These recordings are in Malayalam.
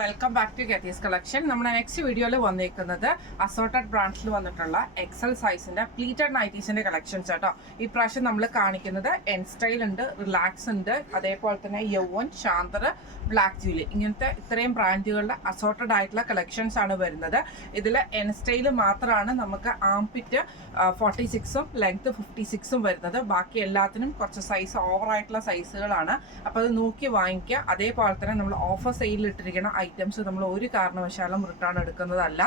Welcome back to Getty's collection. നമ്മുടെ നെക്സ്റ്റ് വീഡിയോയിൽ വന്നിരിക്കുന്നത് അസോർട്ടഡ് ബ്രാൻഡിൽ വന്നിട്ടുള്ള എക്സൽ സൈസിന്റെ പ്ലീറ്റഡ് നൈറ്റീസിന്റെ കളക്ഷൻസ് കേട്ടോ. ഈ പ്രാവശ്യം നമ്മൾ കാണിക്കുന്നത് എൻ സ്റ്റൈൽ ഉണ്ട്, റിലാക്സ് ഉണ്ട്, അതേപോലെ തന്നെ യൗവൻ, ശാന്തർ, ബ്ലാക്ക് ജൂലി, ഇങ്ങനത്തെ ഇത്രയും ബ്രാൻഡുകളുടെ അസോർട്ടഡ് ആയിട്ടുള്ള കളക്ഷൻസ് ആണ് വരുന്നത്. ഇതിൽ എൻ സ്റ്റൈൽ മാത്രമാണ് നമുക്ക് ആംപിറ്റ് 46ഉം ലെങ്ത് 56ഉം വരുന്നത്. ബാക്കി എല്ലാത്തിനും കുറച്ച് സൈസ് ഓവറായിട്ടുള്ള സൈസുകളാണ്. അപ്പോൾ അത് നോക്കി വാങ്ങിക്കുക. അതേപോലെ തന്നെ നമ്മൾ ഓഫർ സെയിലിൽ ഇട്ടിരിക്കുന്ന ഐറ്റംസ് നമ്മൾ ഒരു കാരണവശാലും റിട്ടേൺ എടുക്കുന്നതല്ല.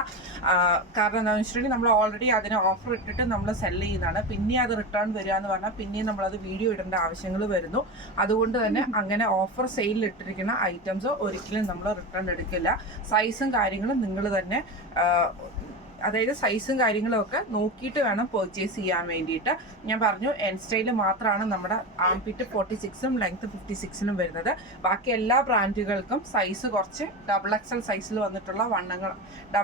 കാരണം എന്താണെന്ന് വെച്ചിട്ടുണ്ടെങ്കിൽ നമ്മൾ ഓൾറെഡി അതിന് ഓഫർ ഇട്ടിട്ട് നമ്മൾ സെല് ചെയ്യുന്നതാണ്. പിന്നെ അത് റിട്ടേൺ വരിക എന്ന് പറഞ്ഞാൽ പിന്നെയും നമ്മളത് വീഡിയോ ഇടേണ്ട ആവശ്യങ്ങൾ വരുന്നു. അതുകൊണ്ട് തന്നെ അങ്ങനെ ഓഫർ സെയിലിൽ ഇട്ടിരിക്കുന്ന ഐറ്റംസ് ഒരിക്കലും നമ്മൾ റിട്ടേൺ എടുക്കില്ല. സൈസും കാര്യങ്ങളും നിങ്ങൾ തന്നെ അതായത് സൈസും കാര്യങ്ങളും ഒക്കെ നോക്കിയിട്ട് വേണം പർച്ചേസ് ചെയ്യാൻ വേണ്ടിയിട്ട്. ഞാൻ പറഞ്ഞു എൻ സ്റ്റൈൽ മാത്രമാണ് നമ്മുടെ ആംപിറ്റ് 46ഉം ലെങ്ത് 56നും വരുന്നത്. ബാക്കി എല്ലാ ബ്രാൻഡുകൾക്കും സൈസ് കുറച്ച് XXL സൈസിൽ വന്നിട്ടുള്ള വണ്ണങ്ങൾ,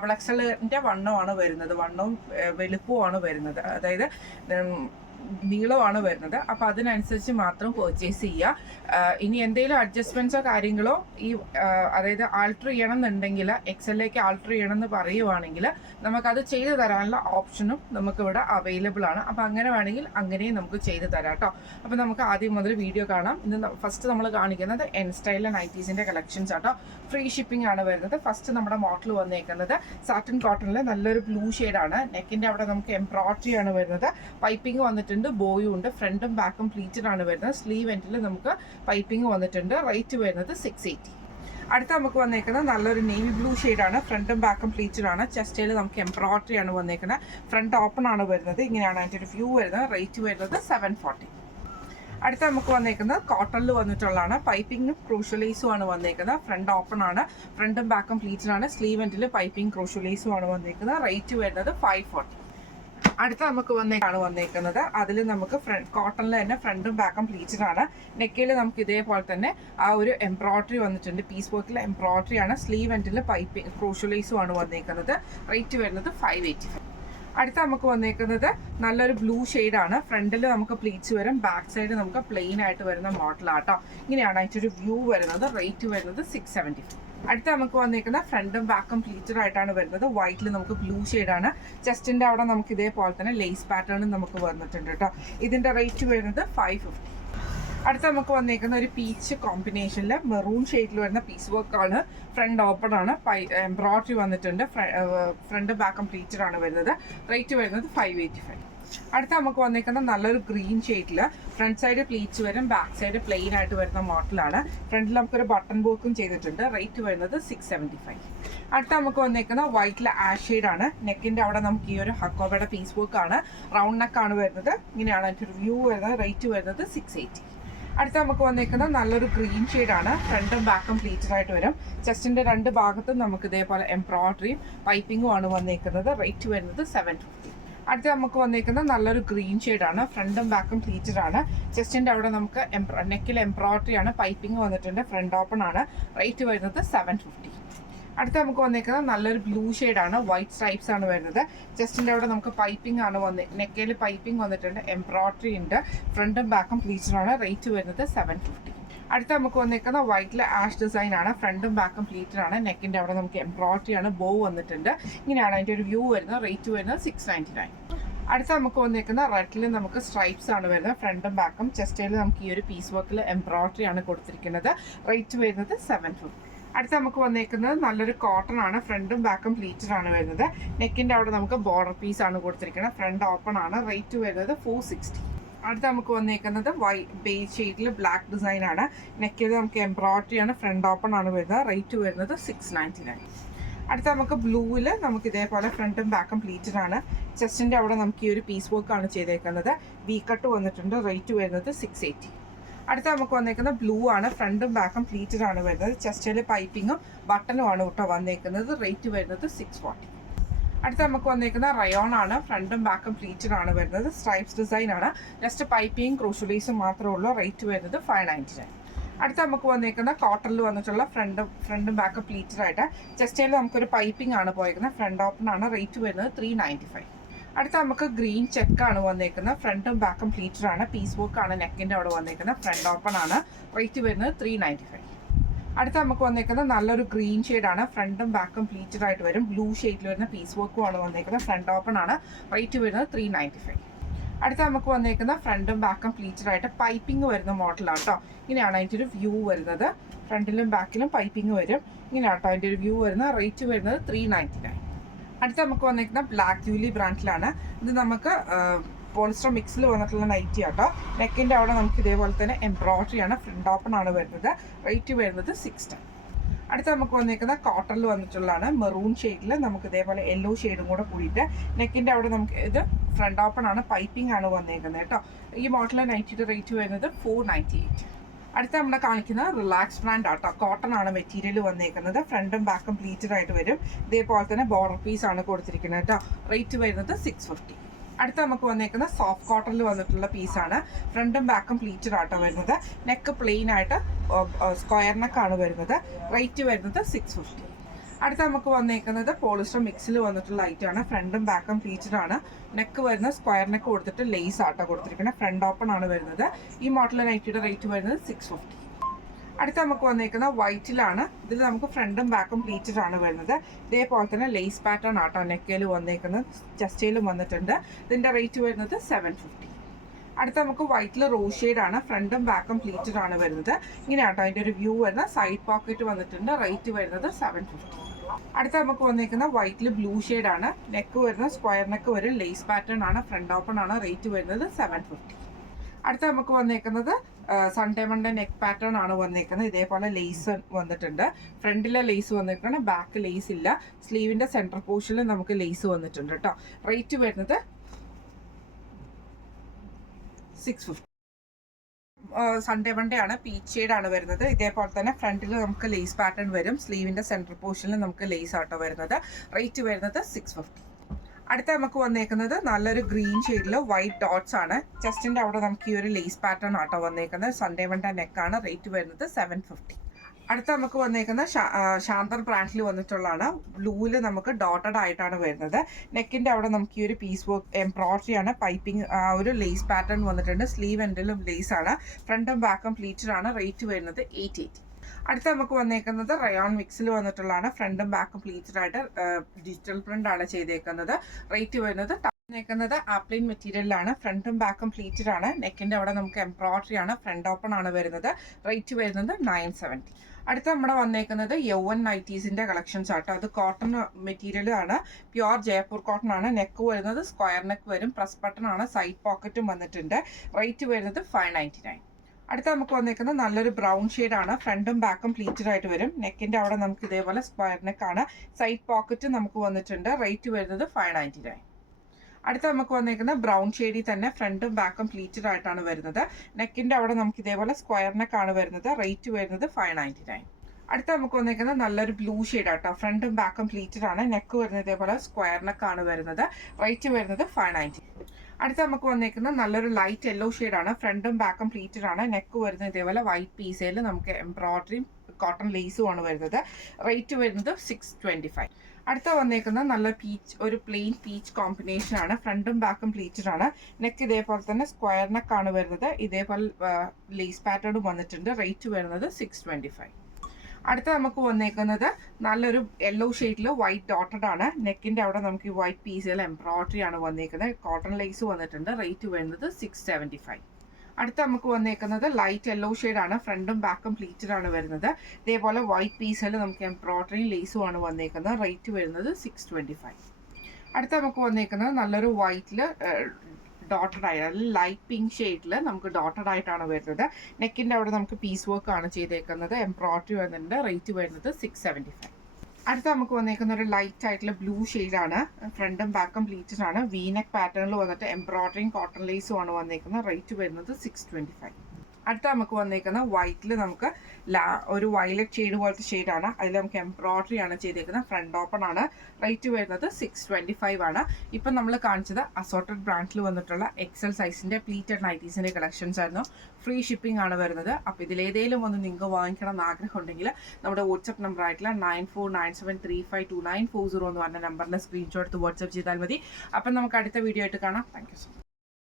XXLന്റെ വണ്ണമാണ് വരുന്നത്, വണ്ണവും വലുപ്പവുമാണ് വരുന്നത്, അതായത് നീളമാണ് വരുന്നത്. അപ്പോൾ അതിനനുസരിച്ച് മാത്രം പർച്ചേസ് ചെയ്യുക. ഇനി എന്തെങ്കിലും അഡ്ജസ്റ്റ്മെൻറ്റ്സോ കാര്യങ്ങളോ ഈ അതായത് ആൾട്ടർ ചെയ്യണം എന്നുണ്ടെങ്കിൽ, എക്സലിലേക്ക് ആൾട്ടർ ചെയ്യണം എന്ന് പറയുവാണെങ്കിൽ നമുക്കത് ചെയ്തു തരാനുള്ള ഓപ്ഷനും നമുക്കിവിടെ അവൈലബിൾ ആണ്. അപ്പോൾ അങ്ങനെ വേണമെങ്കിൽ അങ്ങനെയും നമുക്ക് ചെയ്തു തരാം കേട്ടോ. അപ്പോൾ നമുക്ക് ആദ്യം മുതൽ വീഡിയോ കാണാം. ഇന്ന് ഫസ്റ്റ് നമ്മൾ കാണിക്കുന്നത് എൻ സ്റ്റൈലിലെ നൈറ്റീസിൻ്റെ കളക്ഷൻസ് ആട്ടോ. ഫ്രീ ഷിപ്പിംഗ് ആണ് വരുന്നത്. ഫസ്റ്റ് നമ്മുടെ മോഡൽ വന്നേക്കുന്നത് സാറ്റിൻ കോട്ടണിൽ നല്ലൊരു ബ്ലൂ ഷെയ്ഡാണ്. നെക്കിൻ്റെ അവിടെ നമുക്ക് എംബ്രോയിഡറി ആണ് വരുന്നത്. പൈപ്പിംഗ് വന്നിട്ടുണ്ട്, ബോയും ഉണ്ട്, ഫ്രണ്ടും ബാക്കും പ്ലീറ്റഡ് ആണ് വരുന്നത്. സ്ലീവ് എൻഡിൽ നമുക്ക് പൈപ്പിംഗ് വന്നിട്ടുണ്ട്. റേറ്റ് വരുന്നത് 680. അടുത്ത നമുക്ക് വന്നേക്കുന്നത് നല്ലൊരു നേവി ബ്ലൂ ഷെയ്ഡാണ്. ഫ്രണ്ടും ബാക്കും പ്ലീറ്റഡ് ആണ്. ചെസ്റ്റയിൽ നമുക്ക് എംബ്രോയിഡറി ആണ് വന്നേക്കുന്നത്. ഫ്രണ്ട് ഓപ്പൺ ആണ് വരുന്നത്. ഇങ്ങനെയാണ് അതിൻ്റെ ഒരു വ്യൂ വരുന്നത്. റേറ്റ് വരുന്നത് 740. അടുത്ത നമുക്ക് വന്നേക്കുന്നത് കോട്ടണിൽ വന്നിട്ടുള്ളതാണ്. പൈപ്പിംഗും ക്രൂഷ്യലൈസും ആണ് വന്നേക്കുന്നത്. ഫ്രണ്ട് ഓപ്പൺ ആണ്, ഫ്രണ്ടും ബാക്കും പ്ലീറ്റഡ് ആണ്. സ്ലീവ് എൻഡിൽ പൈപ്പിംഗ് ക്രൂഷ്യലൈസും ആണ് വന്നേക്കുന്നത്. റേറ്റ് വരുന്നത് 540. അടുത്ത നമുക്ക് വന്നേക്കുന്നത് അതിൽ നമുക്ക് കോട്ടണിൽ തന്നെ ഫ്രണ്ടും ബാക്കും പ്ലീറ്റഡ് ആണ്. നെക്കിൽ നമുക്ക് ഇതേപോലെ തന്നെ ആ ഒരു എംബ്രോയിഡറി വന്നിട്ടുണ്ട്. പീസ് വർക്കിൽ എംബ്രോയിഡറി ആണ്. സ്ലീവ് എൻഡിൽ പൈപ്പിംഗ് ക്രൂഷ്യലൈസും ആണ് വന്നേക്കുന്നത്. റേറ്റ് വരുന്നത് 585. അടുത്ത നമുക്ക് വന്നേക്കുന്നത് നല്ലൊരു ബ്ലൂ ഷെയ്ഡാണ്. ഫ്രണ്ടിൽ നമുക്ക് പ്ലീറ്റ്സ് വരും, ബാക്ക് സൈഡ് നമുക്ക് പ്ലെയിൻ ആയിട്ട് വരുന്ന മോഡലാട്ടോ. ഇങ്ങനെയാണ് അതിൻ്റെ വീവ് വരുന്നത്. റേറ്റ് വരുന്നത് 675. അടുത്ത നമുക്ക് വന്നേക്കുന്ന ഫ്രണ്ടും ബാക്കും പ്ലീറ്റഡ് ആയിട്ടാണ് വരുന്നത്. വൈറ്റിൽ നമുക്ക് ബ്ലൂ ഷെയ്ഡാണ്. ചെസ്റ്റിൻ്റെ അവിടെ നമുക്ക് ഇതേപോലെ തന്നെ ലേസ് പാറ്റേണും നമുക്ക് വന്നിട്ടുണ്ട് കേട്ടോ. ഇതിൻ്റെ റേറ്റ് വരുന്നത് 550. അടുത്ത നമുക്ക് വന്നേക്കുന്ന ഒരു പീച്ച് കോമ്പിനേഷനിൽ മെറൂൺ ഷെയ്ഡിൽ വരുന്ന പീസ് വർക്കാണ്. ഫ്രണ്ട് ഓപ്പൺ ആണ്. എംബ്രോയിഡറി വന്നിട്ടുണ്ട്. ഫ്രണ്ട് ബാക്ക് കംപ്ലീറ്റഡ് ആണ് വരുന്നത്. റേറ്റ് വരുന്നത് 585. അടുത്ത നമുക്ക് വന്നേക്കുന്ന നല്ലൊരു ഗ്രീൻ ഷെയ്ഡിൽ ഫ്രണ്ട് സൈഡ് പ്ലീറ്റ്സ് വരും, ബാക്ക് സൈഡ് പ്ലെയിൻ ആയിട്ട് വരുന്ന മോഡലാണ്. ഫ്രണ്ടിൽ നമുക്കൊരു ബട്ടൺ വർക്കും ചെയ്തിട്ടുണ്ട്. റേറ്റ് വരുന്നത് 675. അടുത്ത നമുക്ക് വന്നേക്കുന്ന വൈറ്റിൽ ആഷ് ഷെയ്ഡാണ്. നെക്കിൻ്റെ അവിടെ നമുക്ക് ഈ ഒരു ഹക്കോബയുടെ പീസ് വർക്കാണ്. റൗണ്ട് നെക്കാണ് വരുന്നത്. ഇങ്ങനെയാണ് അതിൻ്റെ ഒരു വ്യൂ വരുന്നത്. റേറ്റ് വരുന്നത് 680. അടുത്ത നമുക്ക് വന്നേക്കുന്നത് നല്ലൊരു ഗ്രീൻ ഷെയ്ഡാണ്. ഫ്രണ്ടും ബാക്കും പ്ലീറ്റഡ് ആയിട്ട് വരും. ചെസ്റ്റിൻ്റെ രണ്ട് ഭാഗത്തും നമുക്ക് ഇതേപോലെ എംബ്രോയിഡറിയും പൈപ്പിങ്ങും ആണ് വന്നേക്കുന്നത്. റേറ്റ് വരുന്നത് 750. അടുത്ത നമുക്ക് വന്നേക്കുന്നത് നല്ലൊരു ഗ്രീൻ ഷെയ്ഡാണ്. ഫ്രണ്ടും ബാക്കും പ്ലീറ്റഡ് ആണ്. ചെസ്റ്റിൻ്റെ അവിടെ നമുക്ക് നെക്കിൽ എംബ്രോയിഡറി ആണ്. പൈപ്പിംഗ് വന്നിട്ടുണ്ട്. ഫ്രണ്ട് ഓപ്പൺ ആണ്. റേറ്റ് വരുന്നത് 750. അടുത്ത നമുക്ക് വന്നേക്കുന്നത് നല്ലൊരു ബ്ലൂ ഷെയ്ഡാണ്. വൈറ്റ് സ്ട്രൈപ്സ് ആണ് വരുന്നത്. ചെസ്റ്റിൻ്റെ അവിടെ നമുക്ക് പൈപ്പിംഗ് ആണ് നെക്കയിൽ പൈപ്പിംഗ് വന്നിട്ടുണ്ട്. എംബ്രോയിഡറി ഉണ്ട്. ഫ്രണ്ടും ബാക്കും പ്ലീറ്റഡ് ആണ്. റേറ്റ് വരുന്നത് 750. അടുത്ത നമുക്ക് വന്നേക്കുന്ന വൈറ്റിൽ ആഷ് ഡിസൈൻ ആണ്. ഫ്രണ്ടും ബാക്കും പ്ലീറ്റഡ് ആണ്. നെക്കിൻ്റെ അവിടെ നമുക്ക് എംബ്രോയിഡറി ആണ്. ബോ വന്നിട്ടുണ്ട്. ഇങ്ങനെയാണ് അതിൻ്റെ ഒരു വ്യൂ വരുന്നത്. റേറ്റ് വരുന്നത് 699. അടുത്ത നമുക്ക് വന്നേക്കുന്ന റെഡിൽ നമുക്ക് സ്ട്രൈപ്സ് ആണ് വരുന്നത്. ഫ്രണ്ടും ബാക്കും. ചെസ്റ്റയിൽ നമുക്ക് ഈ ഒരു പീസ് വർക്കിൽ എംബ്രോയിഡറി ആണ് കൊടുത്തിരിക്കുന്നത്. റേറ്റ് വരുന്നത് 750. അടുത്ത നമുക്ക് വന്നേക്കുന്നത് നല്ലൊരു കോട്ടൺ ആണ്. ഫ്രണ്ടും ബാക്കും പ്ലീറ്റഡ് ആണ് വരുന്നത്. നെക്കിൻ്റെ അവിടെ നമുക്ക് ബോർഡർ പീസ് ആണ് കൊടുത്തിരിക്കുന്നത്. ഫ്രണ്ട് ഓപ്പൺ ആണ്. റേറ്റ് വരുന്നത് 460. അടുത്ത നമുക്ക് വന്നേക്കുന്നത് ബേജ് ഷെയ്ഡിൽ ബ്ലാക്ക് ഡിസൈൻ ആണ്. നെക്കിൽ നമുക്ക് എംബ്രോയിഡറി ആണ്. ഫ്രണ്ട് ഓപ്പൺ ആണ് വരുന്നത്. റേറ്റ് വരുന്നത് 699. അടുത്ത നമുക്ക് ബ്ലൂവിൽ നമുക്ക് ഇതേപോലെ ഫ്രണ്ടും ബാക്കും പ്ലീറ്റഡ് ആണ്. ചെസ്റ്റിൻ്റെ അവിടെ നമുക്ക് ഈ ഒരു പീസ് വർക്കാണ് ചെയ്തേക്കുന്നത്. വി കട്ട് വന്നിട്ടുണ്ട്. റേറ്റ് വരുന്നത് 680. അടുത്ത നമുക്ക് വന്നേക്കുന്ന ബ്ലൂ ആണ്. ഫ്രണ്ടും ബാക്കും പ്ലീറ്റഡ് ആണ് വരുന്നത്. ചെസ്റ്റിൽ പൈപ്പിങ്ങും ബട്ടണും ആണ് കേട്ടോ വന്നേക്കുന്നത്. റേറ്റ് വരുന്നത് 640. അടുത്ത നമുക്ക് വന്നേക്കുന്ന റയോൺ ആണ്. ഫ്രണ്ടും ബാക്കും പ്ലീറ്റഡ് ആണ് വരുന്നത്. സ്ട്രൈപ്സ് ഡിസൈൻ ആണ്. ജസ്റ്റ് പൈപ്പിങ്ങും ക്രൂഷ്യലൈസും മാത്രമേ ഉള്ളൂ. റേറ്റ് വരുന്നത് 599. അടുത്ത നമുക്ക് വന്നേക്കുന്ന കോട്ടണിൽ വന്നിട്ടുള്ള ഫ്രണ്ടും ബാക്കും പ്ലീറ്റഡ് ആയിട്ട്. ചെസ്റ്റയിൽ നമുക്കൊരു പൈപ്പിംഗ് ആണ് പോയേക്കുന്നത്. ഫ്രണ്ട് ഓപ്പൺ ആണ്. റേറ്റ് വരുന്നത് 395. അടുത്ത നമുക്ക് ഗ്രീൻ ചെക്കാണ് വന്നേക്കുന്നത്. ഫ്രണ്ടും ബാക്കും പ്ലീറ്റഡ് ആണ്. പീസ് വർക്ക് ആണ് നെക്കിൻ്റെ അവിടെ വന്നേക്കുന്നത്. ഫ്രണ്ട് ഓപ്പൺ ആണ്. റേറ്റ് വരുന്നത് 395. അടുത്ത നമുക്ക് വന്നേക്കുന്നത് നല്ലൊരു ഗ്രീൻ ഷെയ്ഡാണ്. ഫ്രണ്ടും ബാക്കും പ്ലീറ്റഡ് ആയിട്ട് വരും. ബ്ലൂ ഷെയ്ഡിൽ വരുന്ന പീസ് വർക്കുമാണ് വന്നേക്കുന്നത്. ഫ്രണ്ട് ഓപ്പൺ ആണ്. റേറ്റ് വരുന്നത് 395. അടുത്ത നമുക്ക് വന്നേക്കുന്ന ഫ്രണ്ടും ബാക്കും പ്ലീറ്റഡ് ആയിട്ട് പൈപ്പിംഗ് വരുന്ന മോഡലാണ് കേട്ടോ. ഇങ്ങനെയാണ് അതിൻ്റെ ഒരു വ്യൂ വരുന്നത്. ഫ്രണ്ടിലും ബാക്കിലും പൈപ്പിംഗ് വരും. ഇങ്ങനെയാണ് കേട്ടോ അതിൻ്റെ ഒരു വ്യൂ വരുന്നത്. റേറ്റ് വരുന്നത് 399. അടുത്ത നമുക്ക് വന്നേക്കുന്ന ബ്ലാക്ക് ജൂലി ബ്രാൻഡിലാണ്. ഇത് നമുക്ക് പോളിസ്റ്റർ മിക്സിൽ വന്നിട്ടുള്ള നൈറ്റി ആട്ടോ. നെക്കിൻ്റെ അവിടെ നമുക്ക് ഇതേപോലെ തന്നെ എംബ്രോയിഡറി ആണ്. ഫ്രണ്ട് ഓപ്പൺ ആണ് വരുന്നത്. റേറ്റ് വരുന്നത് 610. അടുത്ത നമുക്ക് വന്നിരിക്കുന്ന കോട്ടണിൽ വന്നിട്ടുള്ളതാണ്. മെറൂൺ ഷെയ്ഡിൽ നമുക്ക് ഇതേപോലെ യെല്ലോ ഷെയ്ഡും കൂടെ കൂടിയിട്ട് നെക്കിൻ്റെ അവിടെ നമുക്ക് ഇത് ഫ്രണ്ട് ഓപ്പൺ ആണ്. പൈപ്പിംഗ് ആണ് വന്നേക്കുന്നത് കേട്ടോ. ഈ മോഡലിലെ നൈറ്റിയുടെ റേറ്റ് വരുന്നത് 498. അടുത്ത നമ്മൾ കാണിക്കുന്നത് റിലാക്സ് ബ്രാൻഡ് ആട്ടോ. കോട്ടൺ ആണ് മെറ്റീരിയൽ വന്നേക്കുന്നത്. ഫ്രണ്ടും ബാക്കും പ്ലീറ്റഡ് ആയിട്ട് വരും. ഇതേപോലെ തന്നെ ബോർഡർ പീസ് ആണ് കൊടുത്തിരിക്കുന്നത് കേട്ടോ. റേറ്റ് വരുന്നത് 650. അടുത്ത നമുക്ക് വന്നേക്കുന്ന സോഫ്റ്റ് കോട്ടണിൽ വന്നിട്ടുള്ള പീസാണ്. ഫ്രണ്ടും ബാക്കും പ്ലീറ്റഡ് ആട്ടോ വരുന്നത്. നെക്ക് പ്ലെയിൻ ആയിട്ട് സ്ക്വയർ നെക്കാണ് വരുന്നത്. റേറ്റ് വരുന്നത് 650. അടുത്ത നമുക്ക് വന്നേക്കുന്നത് പോളിസ്റ്റർ മിക്സിൽ വന്നിട്ടുള്ള ഐറ്റാണ്. ഫ്രണ്ടും ബാക്കും പ്ലീറ്റഡ് ആണ്. നെക്ക് വരുന്ന സ്ക്വയർ നെക്ക് കൊടുത്തിട്ട് ലേസ് ആട്ടോ കൊടുത്തിരിക്കുന്നത്. ഫ്രണ്ട് ഓപ്പൺ ആണ് വരുന്നത്. ഈ മോഡൽ നൈറ്റിയുടെ റേറ്റ് വരുന്നത് 650. അടുത്ത നമുക്ക് വന്നേക്കുന്ന വൈറ്റിലാണ്. ഇതിൽ നമുക്ക് ഫ്രണ്ടും ബാക്കും പ്ലീറ്റഡ് ആണ് വരുന്നത്. ഇതേപോലെ തന്നെ ലേസ് പാറ്റേൺ ആട്ടോ നെക്കയിൽ വന്നേക്കുന്നത്. ചെസ്റ്റയിലും വന്നിട്ടുണ്ട്. ഇതിൻ്റെ റേറ്റ് വരുന്നത് 750. അടുത്ത നമുക്ക് വൈറ്റിൽ റോസ് ഷെയ്ഡാണ്. ഫ്രണ്ടും ബാക്കും പ്ലീറ്റഡ് ആണ് വരുന്നത്. ഇങ്ങനെയാട്ടോ അതിൻ്റെ ഒരു വ്യൂ വരുന്ന. സൈഡ് പോക്കറ്റ് വന്നിട്ടുണ്ട്. റേറ്റ് വരുന്നത് 750. അടുത്ത നമുക്ക് വന്നേക്കുന്ന വൈറ്റിൽ ബ്ലൂ ഷെയ്ഡാണ്. നെക്ക് വരുന്ന സ്ക്വയർ നെക്ക് വരും. ലേസ് പാറ്റേൺ ആണ്. ഫ്രണ്ട് ഓപ്പൺ ആണ്. റേറ്റ് വരുന്നത് 750. അടുത്ത നമുക്ക് വന്നേക്കുന്നത് സൺഡേ മൺഡേ നെക്ക് പാറ്റേൺ ആണ് വന്നേക്കുന്നത്. ഇതേപോലെ ലേസ് വന്നിട്ടുണ്ട്. ഫ്രണ്ടിലെ ലേസ് വന്നിട്ടുണ്ട്. ബാക്ക് ലേസ് ഇല്ല. സ്ലീവിൻ്റെ സെൻട്രൽ പോർഷനിൽ നമുക്ക് ലേസ് വന്നിട്ടുണ്ട് കേട്ടോ. റേറ്റ് വരുന്നത് 650. സൺഡേ മൺഡേ ആണ്. പീച്ച് ഷെയ്ഡാണ് വരുന്നത്. ഇതേപോലെ തന്നെ ഫ്രണ്ടിൽ നമുക്ക് ലേസ് പാറ്റേൺ വരും. സ്ലീവിൻ്റെ സെൻട്രൽ പോർഷനിൽ നമുക്ക് ലേസ് ആട്ടോ വരുന്നത്. റേറ്റ് വരുന്നത് 650. അടുത്ത നമുക്ക് വന്നേക്കുന്നത് നല്ലൊരു ഗ്രീൻ ഷെയ്ഡിൽ വൈറ്റ് ഡോട്ട്സ് ആണ്. ചെസ്റ്റിൻ്റെ അവിടെ നമുക്ക് ഈ ഒരു ലേസ് പാറ്റേൺ ആട്ടോ വന്നേക്കുന്നത്. സൺഡേ മൺഡേ നെക്കാണ്. റേറ്റ് വരുന്നത് 750. അടുത്ത നമുക്ക് വന്നേക്കുന്ന ശാന്തർ ബ്രാൻഡിൽ വന്നിട്ടുള്ളതാണ്. ബ്ലൂവിൽ നമുക്ക് ഡോട്ടഡ് ആയിട്ടാണ് വരുന്നത്. നെക്കിൻ്റെ അവിടെ നമുക്ക് ഈ ഒരു പീസ് വർക്ക് എംബ്രോയിഡറി ആണ്. പൈപ്പിംഗ് ഒരു ലേസ് പാറ്റേൺ വന്നിട്ടുണ്ട്. സ്ലീവ് എൻഡിലും ലേസ് ആണ്. ഫ്രണ്ടും ബാക്കും പ്ലീറ്റഡ് ആണ്. റേറ്റ് വരുന്നത് 880. അടുത്ത നമുക്ക് വന്നേക്കുന്നത് റയോൺ മിക്സിൽ വന്നിട്ടുള്ളതാണ്. ഫ്രണ്ടും ബാക്കും പ്ലീറ്റഡ് ആയിട്ട് ഡിജിറ്റൽ പ്രിന്റ് ആണ് ചെയ്തേക്കുന്നത്. റേറ്റ് വരുന്നത് വന്നേക്കുന്നത് ആപ്ലിൻ മെറ്റീരിയലിലാണ്. ഫ്രണ്ടും ബാക്കും പ്ലീറ്റഡ് ആണ്. നെക്കിൻ്റെ അവിടെ നമുക്ക് എംബ്രോയിഡറി ആണ്. ഫ്രണ്ട് ഓപ്പൺ ആണ് വരുന്നത്. റേറ്റ് വരുന്നത് 970. അടുത്ത നമ്മുടെ വന്നേക്കുന്നത് യൗവൻ നൈറ്റീസിന്റെ കളക്ഷൻസ് ആട്ടോ. അത് കോട്ടൺ മെറ്റീരിയൽ ആണ്. പ്യുവർ ജയ്പൂർ കോട്ടൺ ആണ്. നെക്ക് വരുന്നത് സ്ക്വയർ നെക്ക് വരും. പ്രസ് ബട്ടൺ ആണ്. സൈഡ് പോക്കറ്റും വന്നിട്ടുണ്ട്. റേറ്റ് വരുന്നത് 599. അടുത്ത നമുക്ക് വന്നേക്കുന്നത് നല്ലൊരു ബ്രൗൺ ഷെയ്ഡാണ്. ഫ്രണ്ടും ബാക്കും പ്ലീറ്റഡ് ആയിട്ട് വരും. നെക്കിൻ്റെ അവിടെ നമുക്ക് ഇതേപോലെ സ്ക്വയർ നെക്കാണ്. സൈഡ് പോക്കറ്റ് നമുക്ക് വന്നിട്ടുണ്ട്. റേറ്റ് വരുന്നത് 599. അടുത്ത നമുക്ക് വന്നേക്കുന്ന ബ്രൗൺ ഷെയ്ഡിൽ തന്നെ ഫ്രണ്ടും ബാക്കും പ്ലീറ്റഡ് ആയിട്ടാണ് വരുന്നത്. നെക്കിൻ്റെ അവിടെ നമുക്ക് ഇതേപോലെ സ്ക്വയർ നെക്കാണ് വരുന്നത്. റേറ്റ് വരുന്നത് 599. അടുത്ത നമുക്ക് വന്നേക്കുന്നത് നല്ലൊരു ബ്ലൂ ഷെയ്ഡ് ആട്ടോ. ഫ്രണ്ടും ബാക്കും പ്ലീറ്റഡ് ആണ്. നെക്ക് വരുന്നത് ഇതേപോലെ സ്ക്വയർ നെക്കാണ് വരുന്നത്. റേറ്റ് വരുന്നത് 590. അടുത്ത നമുക്ക് വന്നേക്കുന്നത് നല്ലൊരു ലൈറ്റ് യെല്ലോ ഷെയ്ഡാണ്. ഫ്രണ്ടും ബാക്കും പ്ലീറ്റഡ് ആണ്. നെക്ക് വരുന്നത് ഇതേപോലെ വൈറ്റ് പീസയിൽ നമുക്ക് എംബ്രോയിഡറിയും കോട്ടൺ ലേസും ആണ് വരുന്നത്. റേറ്റ് വരുന്നത് 625. അടുത്ത വന്നേക്കുന്നത് നല്ല ഒരു പ്ലെയിൻ പീച്ച് കോമ്പിനേഷൻ ആണ്. ഫ്രണ്ടും ബാക്കും പ്ലീറ്റഡ് ആണ്. നെക്ക് ഇതേപോലെ തന്നെ സ്ക്വയർ നെക്കാണ് വരുന്നത്. ഇതേപോലെ ലേസ് പാറ്റേണും വന്നിട്ടുണ്ട്. റേറ്റ് വരുന്നത് 625. അടുത്ത നമുക്ക് വന്നേക്കുന്നത് നല്ലൊരു യെല്ലോ ഷെയ്ഡിൽ വൈറ്റ് ഡോട്ടഡ് ആണ്. നെക്കിൻ്റെ അവിടെ നമുക്ക് ഈ വൈറ്റ് പീസിൽ എംബ്രോയിഡറി ആണ് വന്നേക്കുന്നത്. കോട്ടൺ ലേസ് വന്നിട്ടുണ്ട്. റേറ്റ് വരുന്നത് 675. അടുത്ത നമുക്ക് വന്നേക്കുന്നത് ലൈറ്റ് യെല്ലോ ഷെയ്ഡാണ്. ഫ്രണ്ടും ബാക്കും പ്ലീറ്റഡ് ആണ് വരുന്നത്. ഇതേപോലെ വൈറ്റ് പീസിൽ നമുക്ക് എംബ്രോയിഡറിയും ലേസും ആണ് വന്നേക്കുന്നത്. റേറ്റ് വരുന്നത് 625. അടുത്ത നമുക്ക് വന്നേക്കുന്നത് നല്ലൊരു വൈറ്റിൽ ഡോട്ടഡ് ആയിട്ട് അല്ലെങ്കിൽ ലൈറ്റ് പിങ്ക് ഷെയ്ഡിൽ നമുക്ക് ഡോട്ടഡ് ആയിട്ടാണ് വരുന്നത്. നെക്കിൻ്റെ അവിടെ നമുക്ക് പീസ് വർക്ക് ആണ് ചെയ്തേക്കുന്നത്. എംബ്രോയിഡറി വരുന്നുണ്ട്. റേറ്റ് വരുന്നത് 675. അടുത്ത നമുക്ക് വന്നേക്കുന്ന ഒരു ലൈറ്റ് ആയിട്ടുള്ള ബ്ലൂ ഷെയ്ഡാണ്. ഫ്രണ്ടും ബാക്കും പ്ലീറ്റഡ് ആണ്. വീനെക്ക് പാറ്റേണിൽ വന്നിട്ട് എംബ്രോയിഡറിയും കോട്ടൺ ലേസും ആണ് വന്നേക്കുന്നത്. റേറ്റ് വരുന്നത് 625. അടുത്ത നമുക്ക് വന്നേക്കുന്ന വൈറ്റിൽ നമുക്ക് ഒരു വയലറ്റ് ഷെയ്ഡ് പോലത്തെ ഷെയ്ഡാണ്. അതിൽ നമുക്ക് എംബ്രോയിഡറി ആണ് ചെയ്തേക്കുന്നത്. ഫ്രണ്ട് ഓപ്പൺ ആണ്. റേറ്റ് വരുന്നത് 625 ആണ്. ഇപ്പം നമ്മൾ കാണിച്ചത് അസോർട്ടഡ് ബ്രാൻഡിൽ വന്നിട്ടുള്ള എക്സൽ സൈസിൻ്റെ പ്ലീറ്റഡ് നൈറ്റീസിൻ്റെ കളക്ഷൻസ് ആയിരുന്നു. ഫ്രീ ഷിപ്പിംഗ് ആണ് വരുന്നത്. അപ്പോൾ ഇതിലേതെങ്കിലും ഒന്ന് നിങ്ങൾക്ക് വാങ്ങിക്കണം എന്ന് ആഗ്രഹം ഉണ്ടെങ്കിൽ നമ്മുടെ വാട്സപ്പ് നമ്പർ ആയിട്ടുള്ള 9497352940 എന്ന് പറഞ്ഞ നമ്പറിൻ്റെ സ്ക്രീൻഷോട്ട് എടുത്ത് വാട്സപ്പ് ചെയ്താൽ മതി. അപ്പം നമുക്ക് അടുത്ത വീഡിയോ ആയിട്ട് കാണാം. Thank you so much.